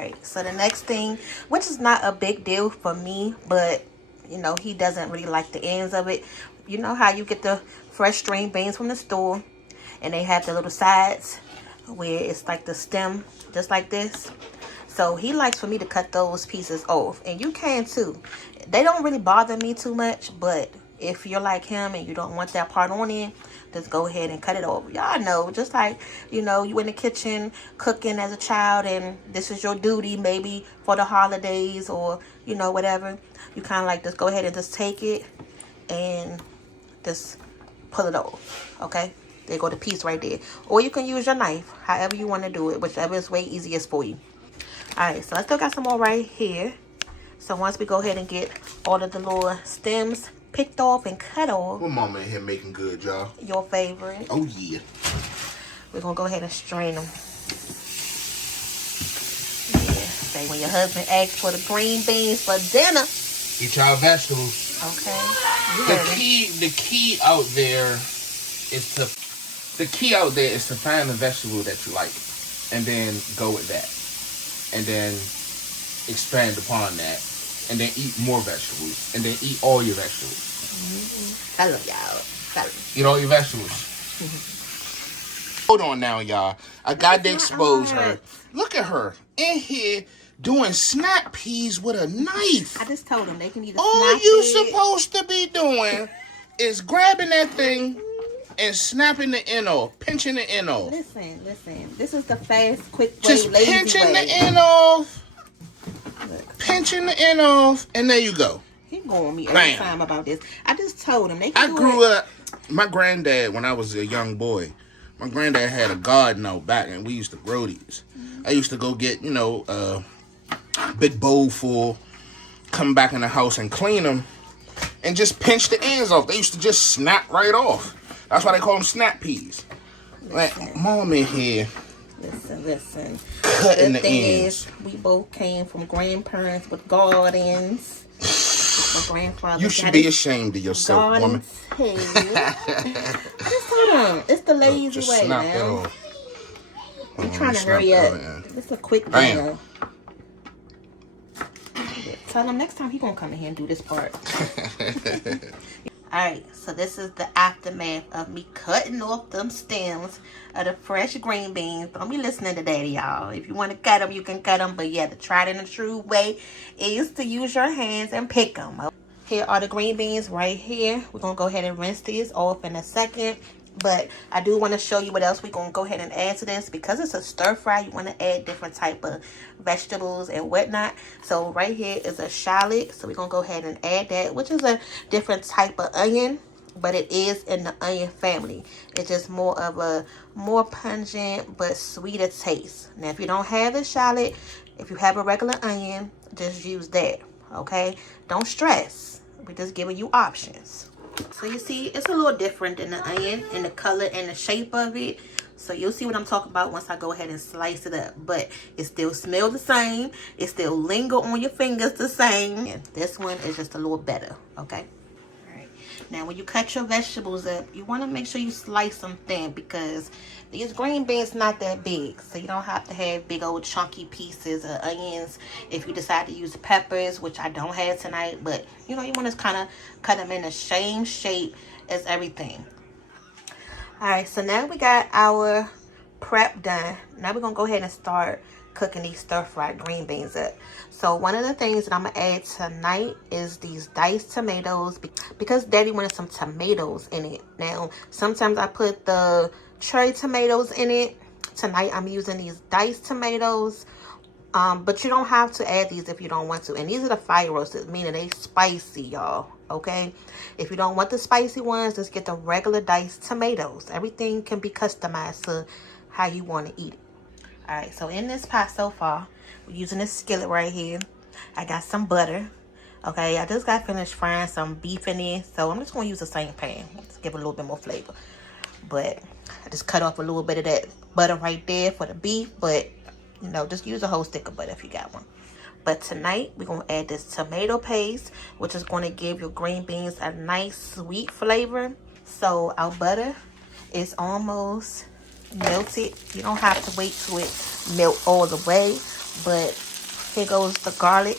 Alright, so the next thing, which is not a big deal for me, but you know, he doesn't really like the ends of it. You know how you get the fresh string beans from the store and they have the little sides where it's like the stem, just like this. So he likes for me to cut those pieces off, and you can too. They don't really bother me too much, but if you're like him and you don't want that part on it, just go ahead and cut it off. Y'all know, just like, you know, you in the kitchen cooking as a child and this is your duty maybe for the holidays or, you know, whatever. You kind of like just go ahead and just take it and just pull it off, okay? There go the piece right there. Or you can use your knife, however you want to do it, whichever is way easiest for you. Alright, so I still got some more right here. So once we go ahead and get all of the little stems picked off and cut off. What mama in here making good, y'all? Your favorite. Oh, yeah. We're going to go ahead and strain them. Yeah, say when your husband asks for the green beans for dinner. Eat y'all vegetables. Okay. The key out there is to find the vegetable that you like and then go with that. And then expand upon that. And then eat more vegetables. And then eat all your vegetables. Mm-hmm. Hello, y'all. Eat all your vegetables. Mm-hmm. Hold on now, y'all. I got to expose her. Look at her in here doing snap peas with a knife. I just told them they can either all you supposed to be doing is grabbing that thing and snapping the end off, pinching the end off. Listen. This is the fast, quick way, just lazy pinching way. the end off. Look. Pinching the end off, and there you go. He going on me every time about this. I just told him they can grew up. My granddad, when I was a young boy, my granddad had a garden out back, and we used to grow these. Mm-hmm. I used to go get, you know, big bowl full, come back in the house and clean them, and just pinch the ends off. They used to just snap right off. That's why they call them snap peas. Like, mom in here. Listen. Cutting the is, ends. we both came from grandparents with gardens. My grandfather. You should be ashamed of yourself, woman. I just told him it's the lazy way now. I'm trying to hurry up. It's a quick video. Tell him next time he gonna come in here and do this part. Alright, so this is the aftermath of me cutting off them stems of the fresh green beans. Don't be listening to daddy, y'all. If you want to cut them, you can cut them. But yeah, the tried and true way is to use your hands and pick them. Here are the green beans right here. We're going to go ahead and rinse these off in a second. But I do want to show you what else we're going to go ahead and add to this. Because it's a stir fry, you want to add different type of vegetables and whatnot. So right here is a shallot. So we're going to go ahead and add that, which is a different type of onion. But it is in the onion family. It's just more of a more pungent but sweeter taste. Now, if you don't have the shallot, if you have a regular onion, just use that. Okay? Don't stress. We're just giving you options. So you see, it's a little different than the onion in the color and the shape of it. So you'll see what I'm talking about once I go ahead and slice it up. But it still smells the same. It still linger on your fingers the same. And this one is just a little better, okay? All right. Now, when you cut your vegetables up, you want to make sure you slice them thin because these green beans not that big. So you don't have to have big old chunky pieces of onions if you decide to use peppers, which I don't have tonight. But, you know, you want to kind of cut them in the same shape as everything. Alright, so now we got our prep done. Now we're going to go ahead and start cooking these stir-fried green beans up. So one of the things that I'm going to add tonight is these diced tomatoes because Daddy wanted some tomatoes in it. Now, sometimes I put the cherry tomatoes in it. Tonight I'm using these diced tomatoes. But you don't have to add these if you don't want to. And these are the fire roasted, meaning they spicy, y'all. Okay? If you don't want the spicy ones, just get the regular diced tomatoes. Everything can be customized to how you want to eat it. Alright, so in this pot so far, we're using this skillet right here. I got some butter. Okay, I just got finished frying some beef in it. So I'm just going to use the same pan. Just give it a little bit more flavor. But I just cut off a little bit of that butter right there for the beef. But, you know, just use a whole stick of butter if you got one. But tonight, we're going to add this tomato paste, which is going to give your green beans a nice sweet flavor. So our butter is almost melted. You don't have to wait till it melt all the way. But Here goes the garlic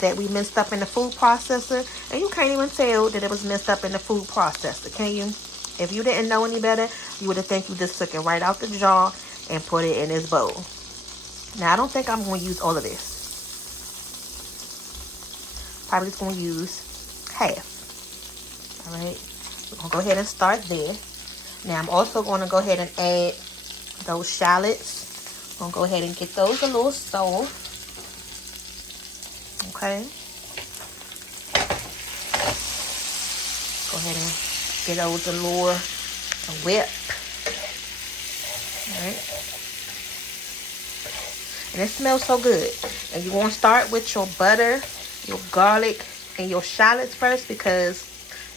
that we minced up in the food processor. And you can't even tell that it was minced up in the food processor, can you? If you didn't know any better, you would have think you just took it right out the jar and put it in this bowl. Now, I don't think I'm going to use all of this. Probably just going to use half. All right. We're going to go ahead and start there. Now, I'm also going to go ahead and add those shallots. I'm going to go ahead and get those a little soft. Okay. Go ahead and get those a little whip. All right. And it smells so good. And you want to start with your butter, your garlic, and your shallots first, because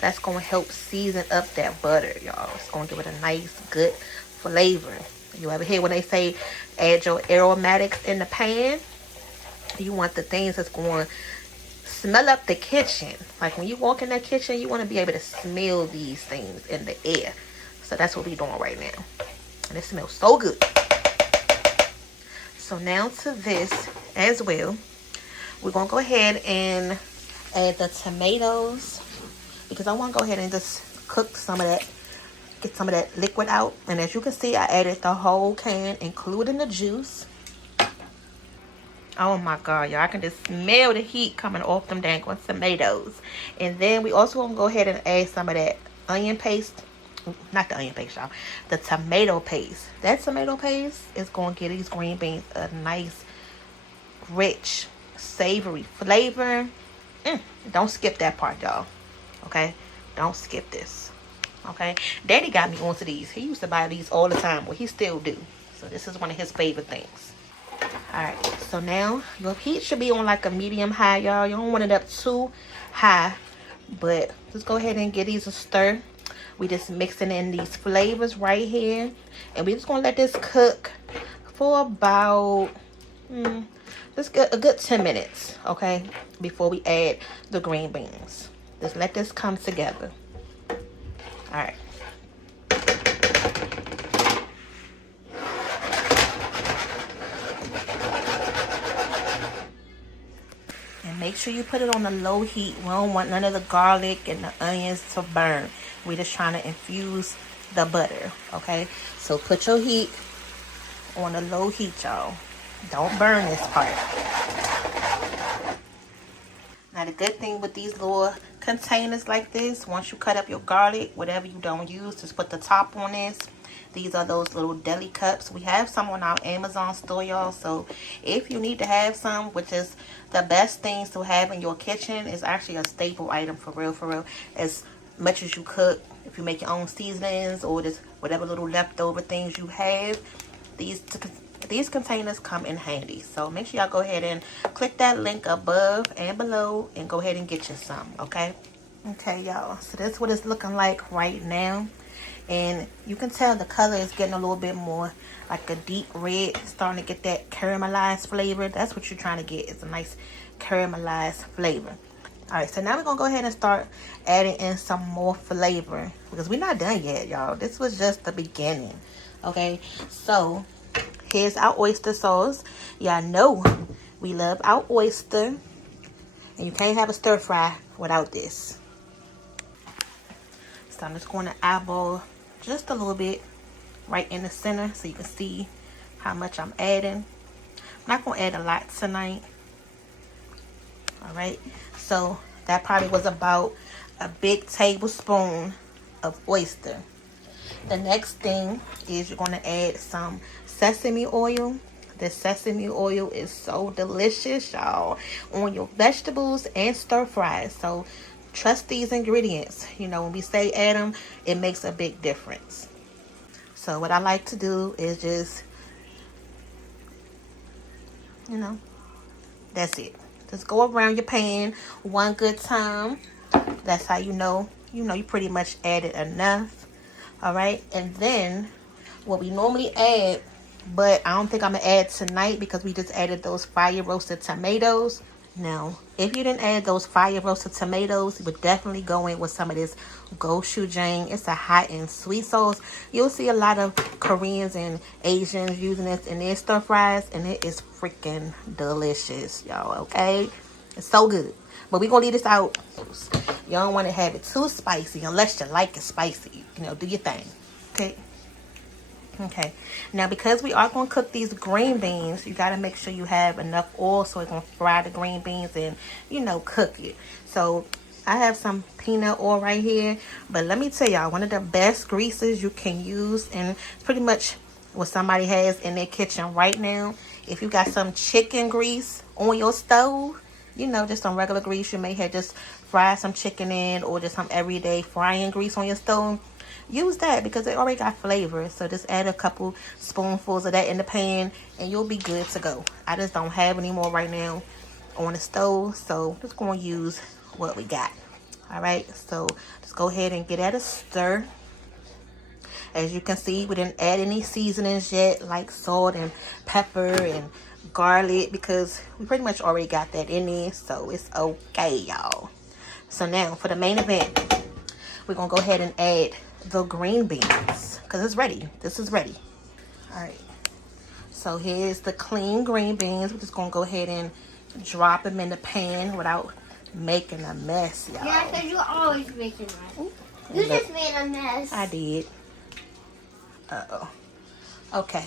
that's going to help season up that butter, y'all. It's going to give it a nice, good flavor. You ever hear when they say add your aromatics in the pan? You want the things that's going to smell up the kitchen. Like when you walk in that kitchen, you want to be able to smell these things in the air. So that's what we're doing right now. And it smells so good. So now to this as well. We're going to go ahead and add the tomatoes, because I want to go ahead and just cook some of that, get some of that liquid out. And as you can see, I added the whole can, including the juice. Oh my God, y'all, I can just smell the heat coming off them dang tomatoes. And then we also want to go ahead and add some of that onion paste. Not the onion paste, y'all. The tomato paste. That tomato paste is going to give these green beans a nice, rich, savory flavor. Don't skip that part, y'all. Okay? Don't skip this. Okay? Daddy got me onto these. He used to buy these all the time. Well, he still do. So this is one of his favorite things. Alright. So now your heat should be on like a medium high, y'all. You don't want it up too high. But just go ahead and give these a stir. We just mixing in these flavors right here. And we just going to let this cook for about... just a good 10 minutes, okay, before we add the green beans. Just let this come together. All right. And make sure you put it on a low heat. We don't want none of the garlic and the onions to burn. We're just trying to infuse the butter, okay? So put your heat on a low heat, y'all. Don't burn this part. Now the good thing with these little containers like this, once you cut up your garlic, whatever you don't use, just put the top on this. These are those little deli cups. We have some on our Amazon store, y'all. So if you need to have some, which is the best things to have in your kitchen, is actually a staple item for real, for real. As much as you cook, if you make your own seasonings or just whatever little leftover things you have, these containers come in handy. So make sure y'all go ahead and click that link above and below and go ahead and get you some, okay? Okay, y'all. So that's what it's looking like right now. And you can tell the color is getting a little bit more like a deep red. Starting to get that caramelized flavor. That's what you're trying to get. It's a nice caramelized flavor. Alright, so now we're going to go ahead and start adding in some more flavor. Because we're not done yet, y'all. This was just the beginning. Okay, so... here's our oyster sauce. Y'all know we love our oyster. And you can't have a stir fry without this. So I'm just going to eyeball just a little bit right in the center so you can see how much I'm adding. I'm not going to add a lot tonight. Alright. So that probably was about a big tablespoon of oyster. The next thing is you're going to add some sesame oil. The sesame oil is so delicious, y'all, on your vegetables and stir fries. So trust these ingredients. You know, when we say add them, it makes a big difference. So what I like to do is just, you know, that's it. Just go around your pan one good time. That's how you know you pretty much added enough. All right, and then what we normally add, but I don't think I'm gonna add tonight because we just added those fire roasted tomatoes. Now, if you didn't add those fire roasted tomatoes, you would definitely go in with some of this gochujang. It's a hot and sweet sauce. You'll see a lot of Koreans and Asians using this in their stir fries, and it is freaking delicious, y'all, okay? It's so good. But we're going to leave this out. You don't want to have it too spicy unless you like it spicy. You know, do your thing, okay? Okay, now because we are going to cook these green beans, you got to make sure you have enough oil so we're going to fry the green beans and, you know, cook it. So I have some peanut oil right here, but let me tell y'all, one of the best greases you can use, and pretty much what somebody has in their kitchen right now, if you got some chicken grease on your stove, you know, just some regular grease, you may have just fried some chicken in, or just some everyday frying grease on your stove. Use that because it already got flavor. So just add a couple spoonfuls of that in the pan and you'll be good to go. I just don't have any more right now on the stove, so just going to use what we got. All right, so just go ahead and get at a stir. As you can see, we didn't add any seasonings yet, like salt and pepper and garlic, because we pretty much already got that in there, so it's okay, y'all. So now for the main event, we're gonna go ahead and add the green beans because it's ready. This is ready. All right, so here's the clean green beans. We're just gonna go ahead and drop them in the pan without making a mess, y'all. Yeah, because you're always making a mess. You just made a mess. I did. Okay,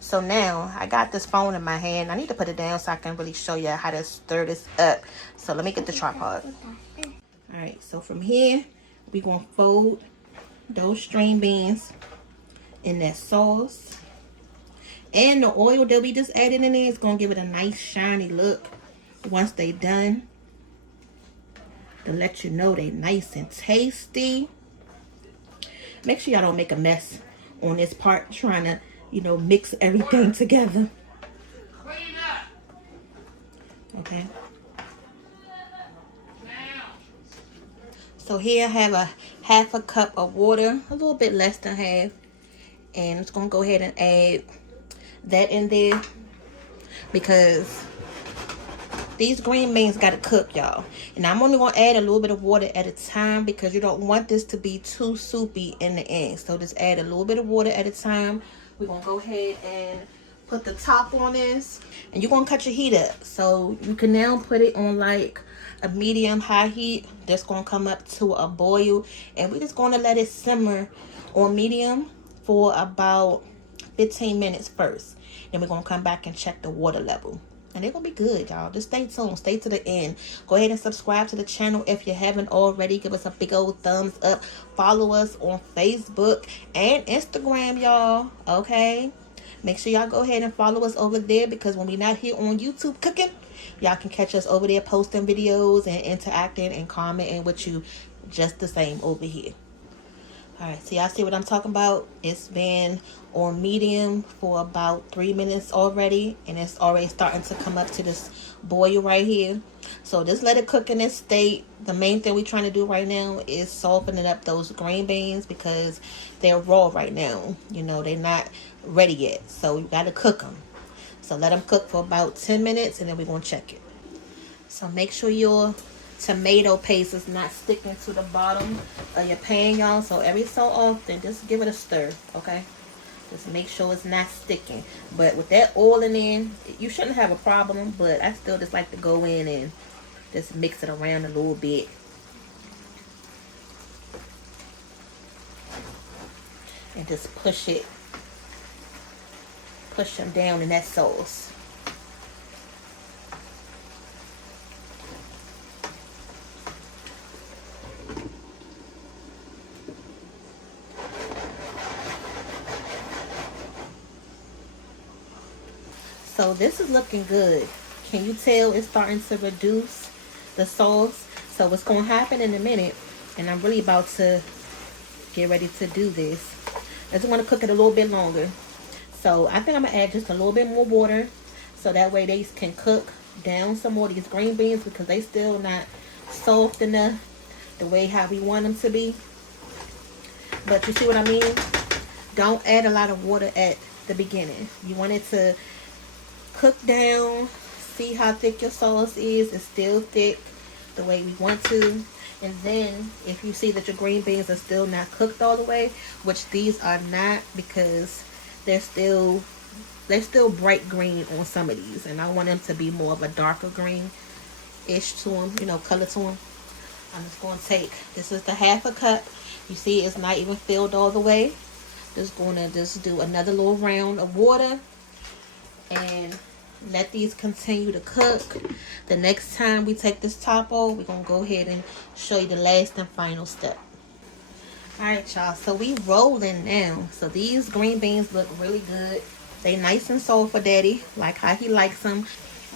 so now I got this phone in my hand. I need to put it down so I can really show you how to stir this up. So let me get the tripod. All right, so from here we're gonna fold those string beans in that sauce, and the oil that we just added in there is gonna give it a nice shiny look once they done, to let you know they nice and tasty. Make sure y'all don't make a mess on this part trying to, you know, mix everything together. Okay, so here I have a half a cup of water, a little bit less than half, and it's gonna go ahead and add that in there because these green beans gotta cook, y'all. And I'm only gonna add a little bit of water at a time because you don't want this to be too soupy in the end. So just add a little bit of water at a time. We're gonna go ahead and put the top on this, and you're gonna cut your heat up. So you can now put it on like a medium high heat. That's gonna come up to a boil, and we're just gonna let it simmer on medium for about 15 minutes first. Then we're gonna come back and check the water level, and they're gonna be good, y'all. Just stay tuned, stay to the end. Go ahead and subscribe to the channel if you haven't already. Give us a big old thumbs up. Follow us on Facebook and Instagram, y'all. Okay, make sure y'all go ahead and follow us over there, because when we're not here on YouTube cooking, y'all can catch us over there posting videos and interacting and commenting with you just the same over here. All right, so y'all see what I'm talking about? It's been on medium for about 3 minutes already, and it's already starting to come up to this boil right here. So just let it cook in this state. The main thing we're trying to do right now is softening up those green beans because they're raw right now. You know, they're not ready yet, so you got to cook them. So let them cook for about 10 minutes, and then we're going to check it. So make sure your tomato paste is not sticking to the bottom of your pan, y'all. So every so often, just give it a stir, okay? Just make sure it's not sticking. But with that oil in there, you shouldn't have a problem. But I still just like to go in and just mix it around a little bit. And just push them down in that sauce. So this is looking good. Can you tell it's starting to reduce the sauce? So what's going to happen in a minute, and I'm really about to get ready to do this, I just want to cook it a little bit longer. So I think I'm going to add just a little bit more water, so that way they can cook down some more of these green beans, because they still not soft enough the way how we want them to be. But you see what I mean? Don't add a lot of water at the beginning. You want it to cook down see how thick your sauce is. It's still thick the way we want to. And then if you see that your green beans are still not cooked all the way, which these are not, because they're still bright green on some of these, and I want them to be more of a darker green-ish to them, you know, color to them. I'm just going to take, this is the half a cup. You see it's not even filled all the way. Just going to just do another little round of water and let these continue to cook. The next time we take this top off, we're going to go ahead and show you the last and final step. Alright, y'all, so we rolling now. So these green beans look really good. They nice and soft for daddy, like how he likes them.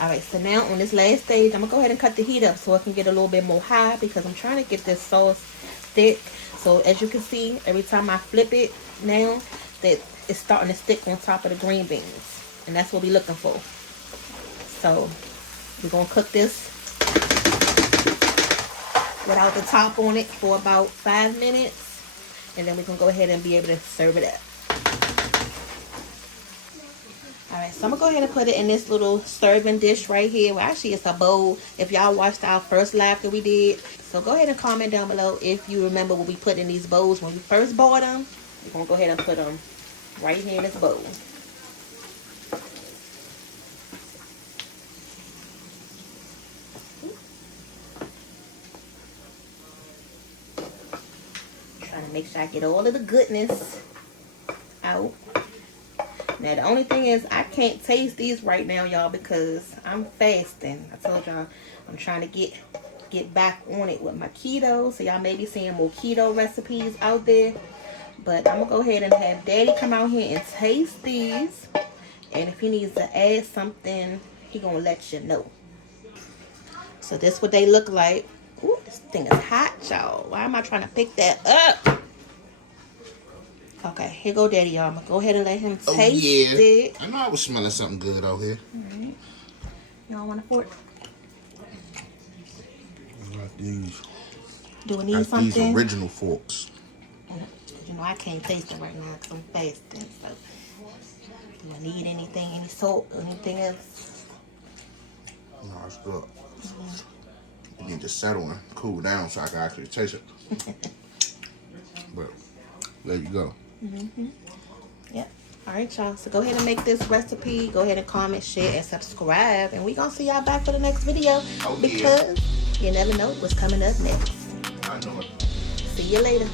Alright, so now on this last stage, I'm going to go ahead and cut the heat up so it can get a little bit more high, because I'm trying to get this sauce thick. So as you can see, every time I flip it now, that it's starting to stick on top of the green beans. And that's what we're looking for. So we're going to cook this without the top on it for about 5 minutes. And then we're going to go ahead and be able to serve it up. Alright, so I'm going to go ahead and put it in this little serving dish right here. Well, actually, it's a bowl. If y'all watched our first live that we did. So go ahead and comment down below if you remember what we put in these bowls when we first bought them. We're going to go ahead and put them right here in this bowl. Trying to make sure I get all of the goodness out. Now the only thing is I can't taste these right now, y'all, because I'm fasting. I told y'all I'm trying to get back on it with my keto. So y'all may be seeing more keto recipes out there. But I'm going to go ahead and have daddy come out here and taste these. And if he needs to add something, he going to let you know. So this is what they look like. Ooh, this thing is hot, y'all. Why am I trying to pick that up? Okay, here go daddy, y'all. I'm going to go ahead and let him taste it. I know I was smelling something good out here. Alright. Y'all want a fork? I like these. Do I need something? These original forks. You know, I can't taste it right now because I'm fasting. So, do I need anything, any salt, or anything else? No, it's good. You need to settle and cool down so I can actually taste it. But there you go. Yep. All right, y'all. So go ahead and make this recipe. Go ahead and comment, share, and subscribe. And we're going to see y'all back for the next video. Oh, because you never know what's coming up next. I know it. See you later.